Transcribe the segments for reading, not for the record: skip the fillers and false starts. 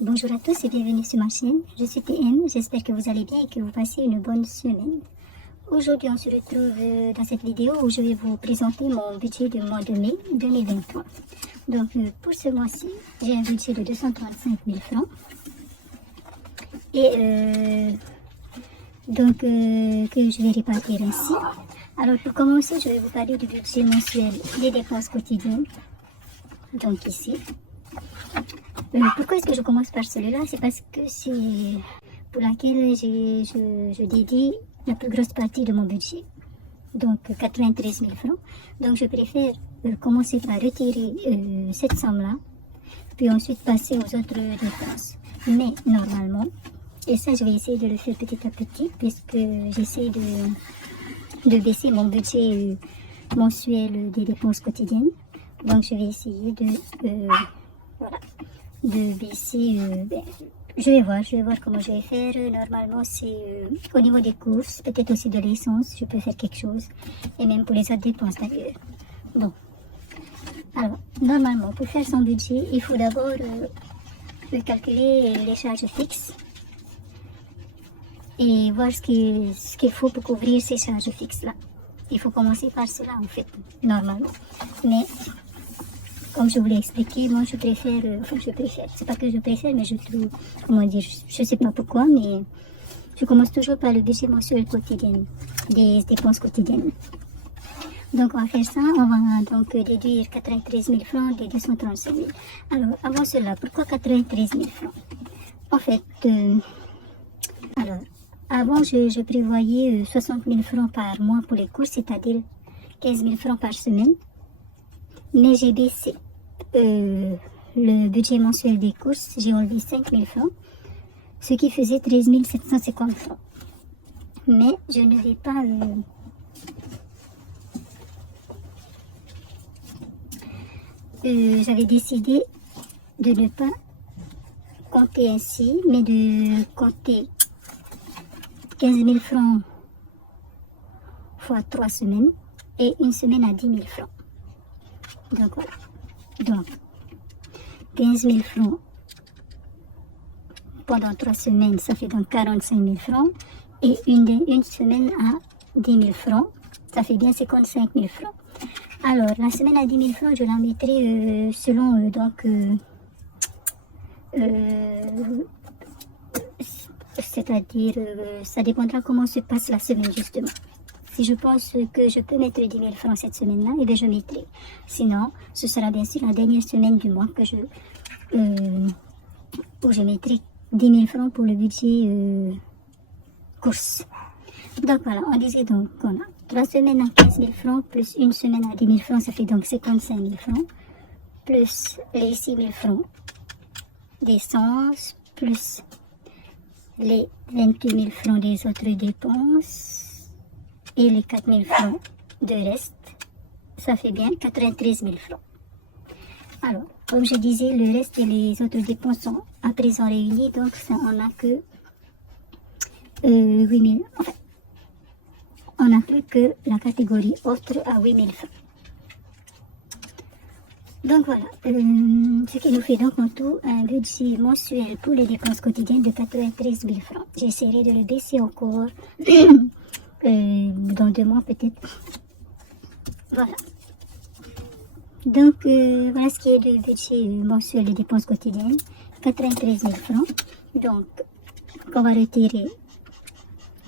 Bonjour à tous et bienvenue sur ma chaîne. Je suis TM, j'espère que vous allez bien et que vous passez une bonne semaine. Aujourd'hui, on se retrouve dans cette vidéo où je vais vous présenter mon budget du mois de mai 2023. Donc, pour ce mois-ci, j'ai un budget de 235 000 francs. Et que je vais répartir ainsi. Alors, pour commencer, je vais vous parler du budget mensuel des dépenses quotidiennes. Donc, ici. Pourquoi est-ce que je commence par celui-là? C'est parce que c'est pour laquelle je dédie la plus grosse partie de mon budget. Donc 93 000 francs. Donc je préfère commencer par retirer cette somme-là, puis ensuite passer aux autres dépenses. Mais normalement, et ça je vais essayer de le faire petit à petit, puisque j'essaie de baisser mon budget mensuel des dépenses quotidiennes. Donc je vais essayer de baisser, je vais voir comment je vais faire. Normalement c'est au niveau des courses, peut-être aussi de l'essence, je peux faire quelque chose, et même pour les autres dépenses d'ailleurs. Bon, alors normalement pour faire son budget, il faut d'abord calculer les charges fixes et voir ce qu'il faut pour couvrir ces charges fixes là. Il faut commencer par cela en fait, normalement. Mais comme je vous l'ai expliqué, moi je préfère, c'est pas que je préfère, mais je trouve, comment dire, je sais pas pourquoi, mais je commence toujours par le budget mensuel quotidien, des dépenses quotidiennes. Donc on va faire ça, on va donc déduire 93 000 francs des 235 000. Alors avant cela, pourquoi 93 000 francs? En fait, alors avant je prévoyais 60 000 francs par mois pour les courses, c'est-à-dire 15 000 francs par semaine. Mais j'ai baissé le budget mensuel des courses, j'ai enlevé 5 000 francs, ce qui faisait 13 750 francs. Mais je ne vais pas... j'avais décidé de ne pas compter ainsi, mais de compter 15 000 francs fois 3 semaines et une semaine à 10 000 francs. Donc voilà, donc 15 000 francs pendant 3 semaines, ça fait donc 45 000 francs, et une semaine à 10 000 francs, ça fait bien 55 000 francs. Alors la semaine à 10 000 francs, je la mettrai selon c'est-à-dire ça dépendra comment se passe la semaine justement. Si je pense que je peux mettre 10 000 francs cette semaine-là, et bien je mettrai. Sinon, ce sera bien sûr la dernière semaine du mois que où je mettrai 10 000 francs pour le budget course. Donc voilà, on disait donc qu'on a 3 semaines à 15 000 francs, plus une semaine à 10 000 francs, ça fait donc 55 000 francs, plus les 6 000 francs d'essence, plus les 28 000 francs des autres dépenses, et les 4 000 francs de reste, ça fait bien 93 000 francs. Alors, comme je disais, le reste et les autres dépenses sont à présent réunis, donc ça, on n'a que 8 000. Enfin, on n'a plus que la catégorie autre à 8 000 francs. Donc voilà, ce qui nous fait donc en tout un budget mensuel pour les dépenses quotidiennes de 93 000 francs. J'essaierai de le baisser encore dans 2 mois peut-être. Voilà. Donc voilà ce qui est le budget mensuel des dépenses quotidiennes, 93 000 francs. Donc qu'on va retirer,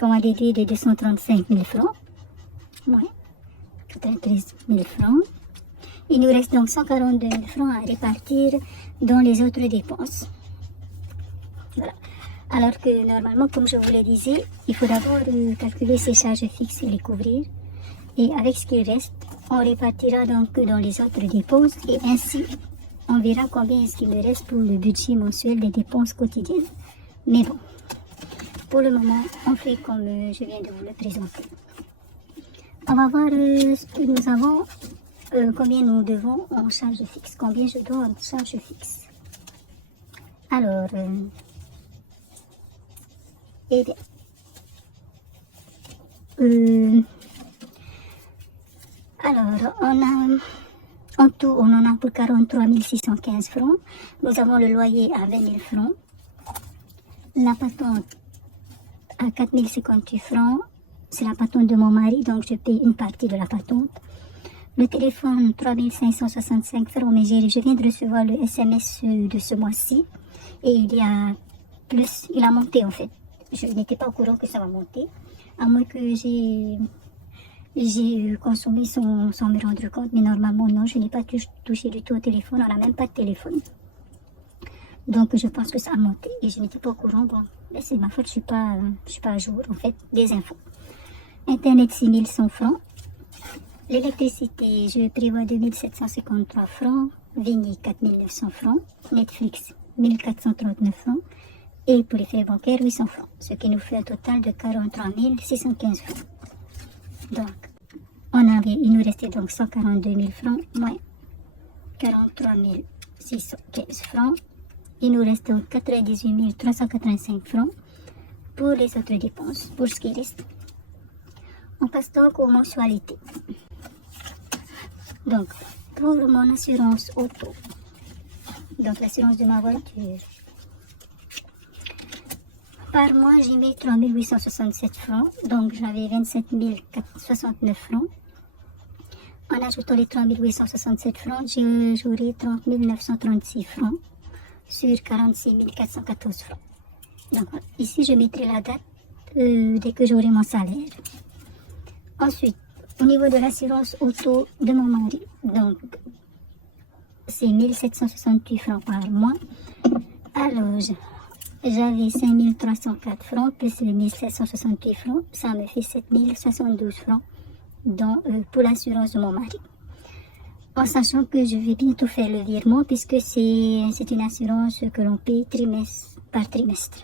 qu'on va déduire de 235 000 francs. Ouais, 93 000 francs. Il nous reste donc 142 000 francs à répartir dans les autres dépenses. Voilà. Alors que normalement, comme je vous le disais, il faut d'abord calculer ses charges fixes et les couvrir. Et avec ce qui reste, on répartira donc dans les autres dépenses. Et ainsi, on verra combien est-ce qu'il me reste pour le budget mensuel des dépenses quotidiennes. Mais bon, pour le moment, on fait comme je viens de vous le présenter. On va voir ce que nous avons, combien nous devons en charge fixe. Combien je dois en charge fixe. Alors... Eh bien, alors, on a En tout, on en a pour 43 615 francs. Nous avons le loyer à 20 000 francs. La patente à 4 058 francs. C'est la patente de mon mari, donc je paye une partie de la patente. Le téléphone, 3 565 francs, mais je viens de recevoir le SMS de ce mois-ci. Et il a monté en fait. Je n'étais pas au courant que ça va monter. À moins que j'ai consommé sans me rendre compte. Mais normalement, non, je n'ai pas touché du tout au téléphone. On n'a même pas de téléphone. Donc, je pense que ça a monté. Et je n'étais pas au courant. Bon, c'est ma faute, je suis pas à jour, en fait, des infos. Internet, 6 100 francs. L'électricité, je prévois 2 753 francs. Vigny, 4 900 francs. Netflix, 1439 francs. Et pour les frais bancaires, 800 francs. Ce qui nous fait un total de 43 615 francs. Donc, il nous restait donc 142 000 francs moins 43 615 francs. Il nous reste donc 98 385 francs pour les autres dépenses, pour ce qui reste. On passe donc aux mensualités. Donc, pour mon assurance auto, donc l'assurance de ma voiture, par mois, j'y mets 3 867 francs, donc j'avais 27 069 francs. En ajoutant les 3 867 francs, j'aurai 30 936 francs sur 46 414 francs. Donc ici, je mettrai la date dès que j'aurai mon salaire. Ensuite, au niveau de l'assurance auto de mon mari, donc c'est 1768 francs par mois. Alors, j'avais 5304 francs plus les 1768 francs, ça me fait 7072 francs pour l'assurance de mon mari. En sachant que je vais bientôt faire le virement puisque c'est une assurance que l'on paye trimestre par trimestre.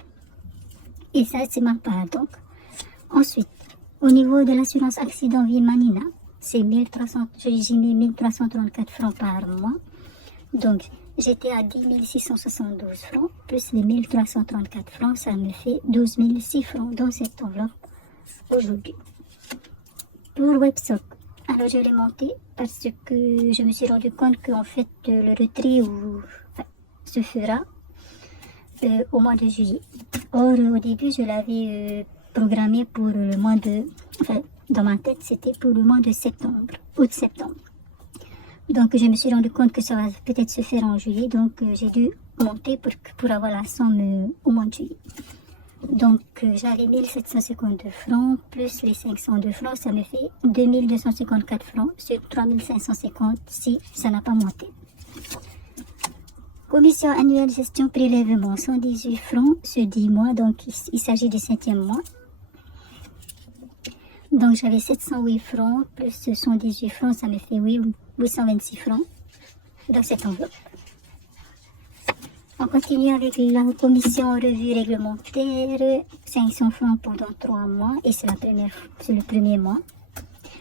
Et ça, c'est ma part donc. Ensuite, au niveau de l'assurance accident vie Manina, c'est 1300, j'ai mis 1334 francs par mois. Donc, j'étais à 10 672 francs, plus les 1334 francs, ça me fait 12 006 francs dans cette enveloppe aujourd'hui. Pour WebSoc, alors je l'ai monté parce que je me suis rendu compte qu'en fait le retrait se fera au mois de juillet. Or, au début, je l'avais programmé pour le mois de... Enfin, dans ma tête, c'était pour le mois de septembre, août-septembre. Donc, je me suis rendu compte que ça va peut-être se faire en juillet. Donc, j'ai dû monter pour avoir la somme au mois de juillet. Donc, j'avais 1752 francs, plus les 502 francs, ça me fait 2254 francs sur 3550 si ça n'a pas monté. Commission annuelle gestion prélèvement, 118 francs sur 10 mois, donc il s'agit du 5e mois. Donc, j'avais 708 francs, plus 118 francs, ça me fait 826 francs dans cette enveloppe. On continue avec la commission revue réglementaire, 500 francs pendant 3 mois, et c'est le premier mois.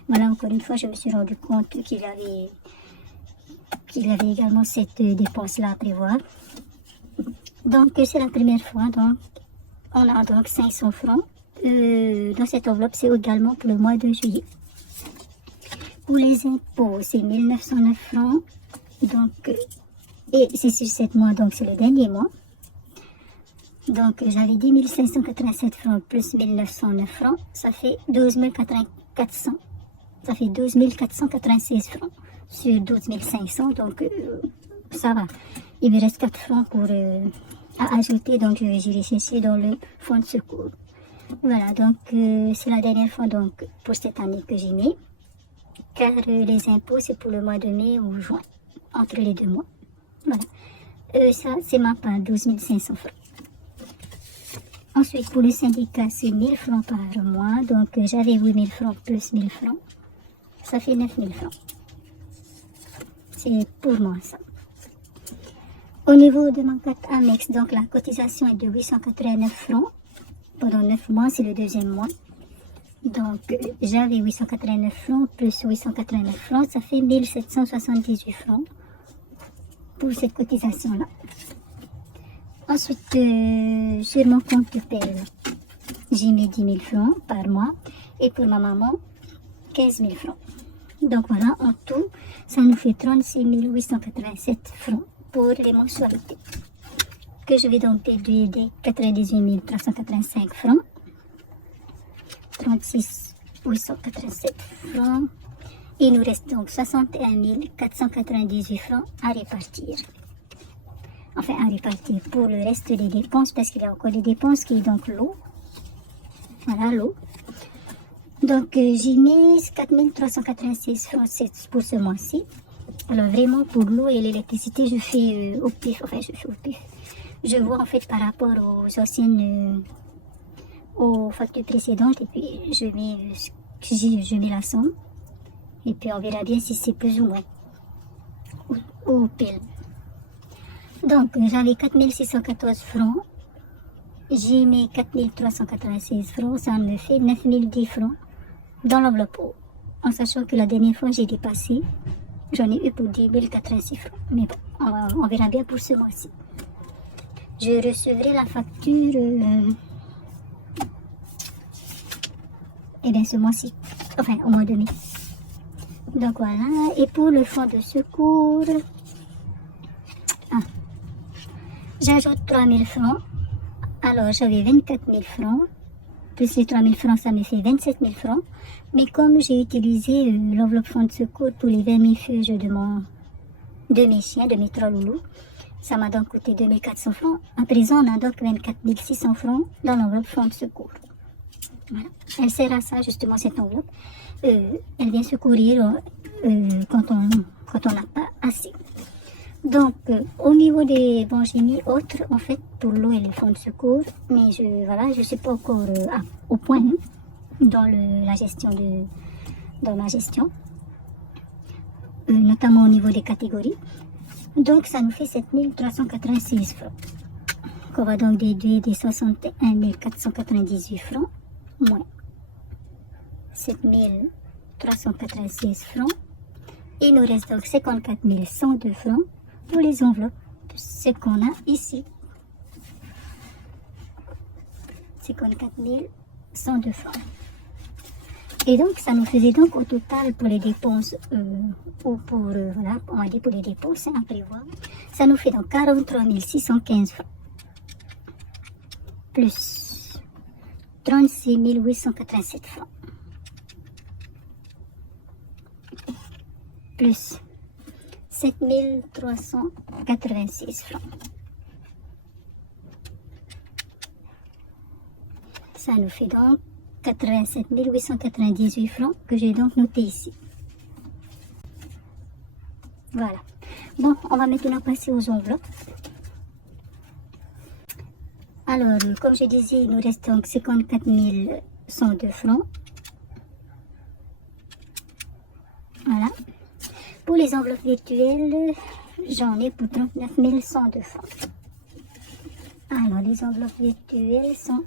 Voilà, encore une fois, je me suis rendu compte qu'il y avait également cette dépense-là à prévoir. Donc, c'est la première fois, donc, on a donc 500 francs. Dans cette enveloppe, c'est également pour le mois de juillet. Pour les impôts, c'est 1909 francs. Donc, et c'est sur 7 mois, donc c'est le dernier mois. Donc, j'avais 10 587 francs plus 1909 francs. Ça fait 12 400. Ça fait 12 496 francs sur 12 500. Donc, ça va. Il me reste 4 francs à ajouter. Donc, j'irai chercher dans le fonds de secours. Voilà, donc c'est la dernière fois donc, pour cette année que j'y mets. Car les impôts, c'est pour le mois de mai ou juin. Entre les 2 mois. Voilà. Ça, c'est ma part, 12 500 francs. Ensuite, pour le syndicat, c'est 1000 francs par mois. Donc, j'avais 8000 francs plus 1000 francs. Ça fait 9000 francs. C'est pour moi, ça. Au niveau de ma carte Amex, donc la cotisation est de 889 francs. Pendant 9 mois, c'est le deuxième mois. Donc, j'avais 889 francs plus 889 francs. Ça fait 1778 francs pour cette cotisation-là. Ensuite, sur mon compte de paie, j'ai mis 10 000 francs par mois. Et pour ma maman, 15 000 francs. Donc voilà, en tout, ça nous fait 36 887 francs pour les mensualités. Que je vais donc déduire des 98 385 francs. 36 887 francs. Il nous reste donc 61 498 francs à répartir. Enfin, à répartir pour le reste des dépenses, parce qu'il y a encore des dépenses qui est donc l'eau. Voilà, l'eau. Donc, j'ai mis 4 386 francs pour ce mois-ci. Alors, vraiment, pour l'eau et l'électricité, je fais au pif. Enfin, je fais au pif. Je vois en fait par rapport aux anciennes, aux factures précédentes, et puis je mets la somme. Et puis, on verra bien si c'est plus ou moins. Ou pile. Donc, j'avais 4 614 francs. J'ai mis 4 386 francs. Ça me fait 9 010 francs dans l'enveloppe. En sachant que la dernière fois, j'ai dépassé. J'en ai eu pour 10 086 francs. Mais bon, on verra bien pour ce mois-ci. Je recevrai la facture ce mois-ci. Enfin, au mois de mai. Donc voilà. Et pour le fonds de secours, j'ajoute 3 000 francs. Alors, j'avais 24 000 francs. Plus les 3 000 francs, ça me fait 27 000 francs. Mais comme j'ai utilisé l'enveloppe fonds de secours pour les vermifuges de mes chiens, de mes 3 loulous, ça m'a donc coûté 2 400 francs. À présent, on a donc 24 600 francs dans l'enveloppe fonds de secours. Voilà. Elle sert à ça, justement, cette enveloppe. Elle vient secourir quand on n'a pas assez. Donc, au niveau des... Bon, j'ai mis autres, en fait, pour l'eau et les fonds de secours. Mais je suis pas encore au point dans la gestion dans ma gestion. Notamment au niveau des catégories. Donc, ça nous fait 7 386 francs. Qu'on va donc déduire des 61 498 francs, moins 7 386 francs. Il nous reste donc 54 102 francs pour les enveloppes, ce qu'on a ici. 54 102 francs. Et donc, ça nous faisait donc au total pour les dépenses, ou pour, voilà, on va dire pour les dépenses à prévoir, ça nous fait donc 43 615 francs. Plus 36 887 francs. Plus 7 386 francs. Ça nous fait donc 87 898 francs que j'ai donc noté ici. Voilà. Bon, on va maintenant passer aux enveloppes. Alors, comme je disais, il nous reste donc 54 102 francs. Voilà. Pour les enveloppes virtuelles, j'en ai pour 39 102 francs. Alors, les enveloppes virtuelles sont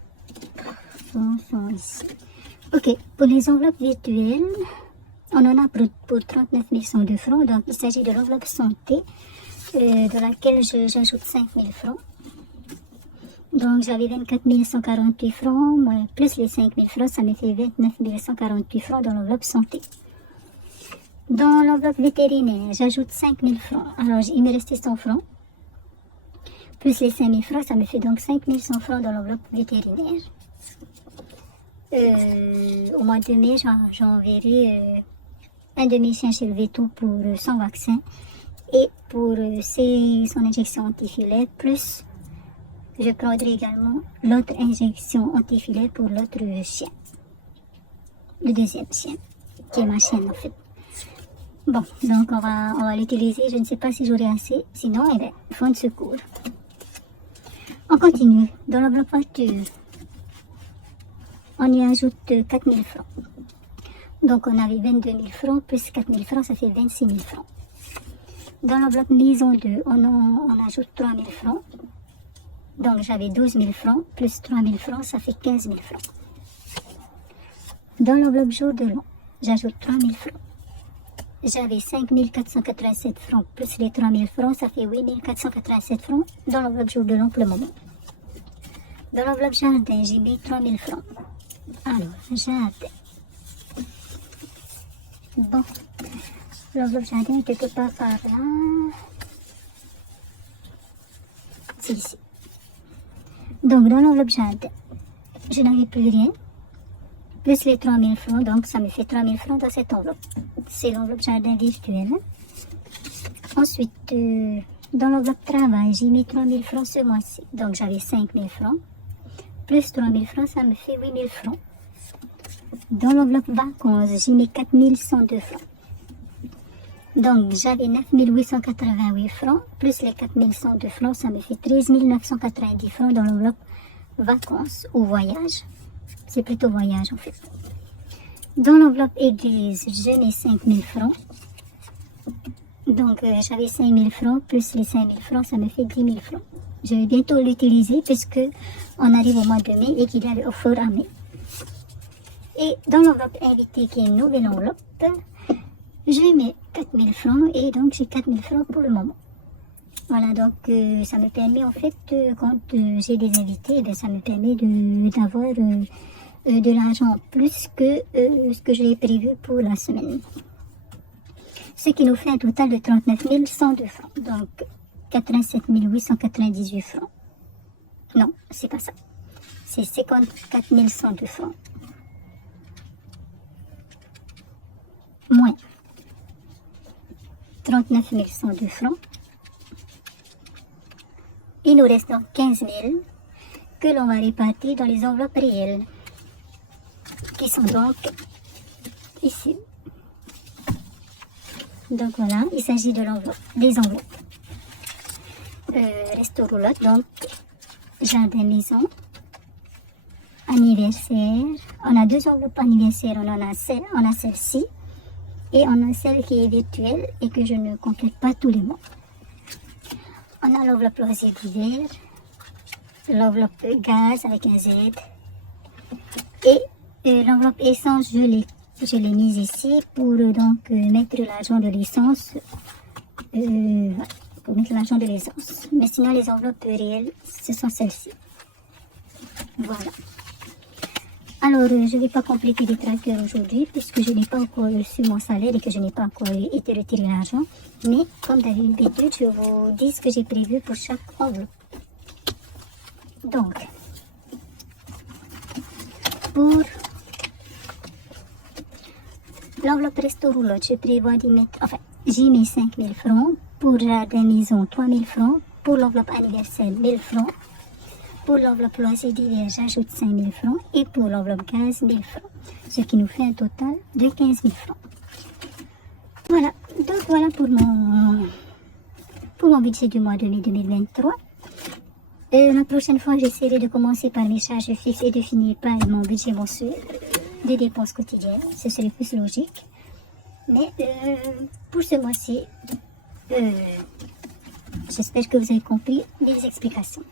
ici. Ok, pour les enveloppes virtuelles, on en a pour 39 102 francs. Donc, il s'agit de l'enveloppe santé, de laquelle j'ajoute 5 000 francs. Donc, j'avais 24 148 francs, plus les 5 000 francs, ça me fait 29 148 francs dans l'enveloppe santé. Dans l'enveloppe vétérinaire, j'ajoute 5 000 francs. Alors, il me restait 100 francs. Plus les 5 000 francs, ça me fait donc 5 100 francs dans l'enveloppe vétérinaire. Au mois de mai, j'enverrai un de mes chiens chez le véto pour son vaccin et pour son injection anti-filet, plus je prendrai également l'autre injection anti-filet pour l'autre chien, le deuxième chien, qui est ma chienne en fait. Bon, donc on va l'utiliser, je ne sais pas si j'aurai assez, sinon, fonds de secours. On continue, dans l'enveloppe voiture, on y ajoute 4 000 francs. Donc on avait 22 000 francs, plus 4 000 francs, ça fait 26 000 francs. Dans l'enveloppe maison 2, on ajoute 3 000 francs. Donc j'avais 12 000 francs, plus 3 000 francs, ça fait 15 000 francs. Dans l'enveloppe jour de l'an, j'ajoute 3 000 francs. J'avais 5 487 francs, plus les 3 000 francs, ça fait 8 487 francs dans l'enveloppe jour de l'an pour le moment. Dans l'enveloppe jardin, j'ai mis 3 000 francs. Alors, jardin. Bon, l'enveloppe jardin est quelque part par là. C'est ici. Donc, dans l'enveloppe jardin, je n'avais plus rien. Plus les 3000 francs, donc ça me fait 3000 francs dans cette enveloppe. C'est l'enveloppe jardin virtuelle. Ensuite, dans l'enveloppe travail, j'ai mis 3000 francs ce mois-ci. Donc, j'avais 5000 francs. Plus 3000 francs, ça me fait 8000 francs. Dans l'enveloppe vacances, j'ai mis 4102 francs. Donc, j'avais 9888 francs, plus les 4102 francs, ça me fait 13 990 francs dans l'enveloppe vacances ou voyage. C'est plutôt voyage en fait. Dans l'enveloppe église, je mets 5000 francs. Donc, j'avais 5000 francs, plus les 5000 francs, ça me fait 10 000 francs. Je vais bientôt l'utiliser puisque on arrive au mois de mai et qu'il y a le offre à mai. Et dans l'enveloppe invitée, qui est une nouvelle enveloppe, je mets 4000 francs et donc j'ai 4000 francs pour le moment. Voilà, donc ça me permet en fait, quand j'ai des invités, eh bien, ça me permet d'avoir de l'argent plus que ce que j'ai prévu pour la semaine. Ce qui nous fait un total de 39 102 francs. Donc 87 898 francs. Non, c'est pas ça. C'est 54 102 francs. Moins 39 102 francs. Il nous reste donc 15 000 que l'on va répartir dans les enveloppes réelles, qui sont donc ici. Donc voilà, il s'agit de l'enveloppe, des enveloppes. Resto roulotte, donc jardin maison, anniversaire. On a deux enveloppes anniversaire, on a celle-ci et on a celle qui est virtuelle et que je ne complète pas tous les mois. On a l'enveloppe loisirs d'hiver, l'enveloppe gaz avec un Z et l'enveloppe essence, je l'ai mise ici pour donc mettre l'argent de l'essence, pour mettre l'argent de l'essence. Mais sinon les enveloppes réelles, ce sont celles-ci. Voilà. Alors, je ne vais pas compléter les trackers aujourd'hui puisque je n'ai pas encore reçu mon salaire et que je n'ai pas encore été retiré l'argent. Mais comme d'habitude, je vous dis ce que j'ai prévu pour chaque enveloppe. Donc, pour l'enveloppe resto roulotte, je prévois d'y mettre, enfin, j'ai mis 5000 francs. Pour jardin maison, 3000 francs. Pour l'enveloppe anniversaire, 1000 francs. Pour l'enveloppe loisirs d'hiver, j'ajoute 5000 francs. Et pour l'enveloppe gaz, 1000 francs. Ce qui nous fait un total de 15 000 francs. Voilà. Donc voilà pour mon budget du mois de mai 2023. La prochaine fois, j'essaierai de commencer par mes charges fixes et de finir par mon budget mensuel des dépenses quotidiennes. Ce serait plus logique. Mais pour ce mois-ci, j'espère que vous avez compris mes explications.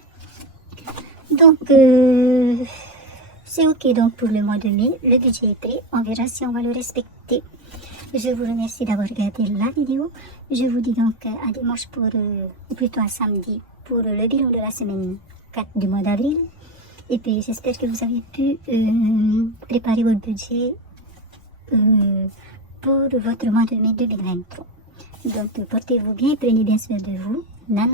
Donc, c'est ok donc pour le mois de mai. Le budget est prêt. On verra si on va le respecter. Je vous remercie d'avoir regardé la vidéo. Je vous dis donc à dimanche ou plutôt à samedi pour le bilan de la semaine 4 du mois d'avril. Et puis j'espère que vous avez pu préparer votre budget pour votre mois de mai 2023. Donc portez-vous bien, prenez bien soin de vous. Nana.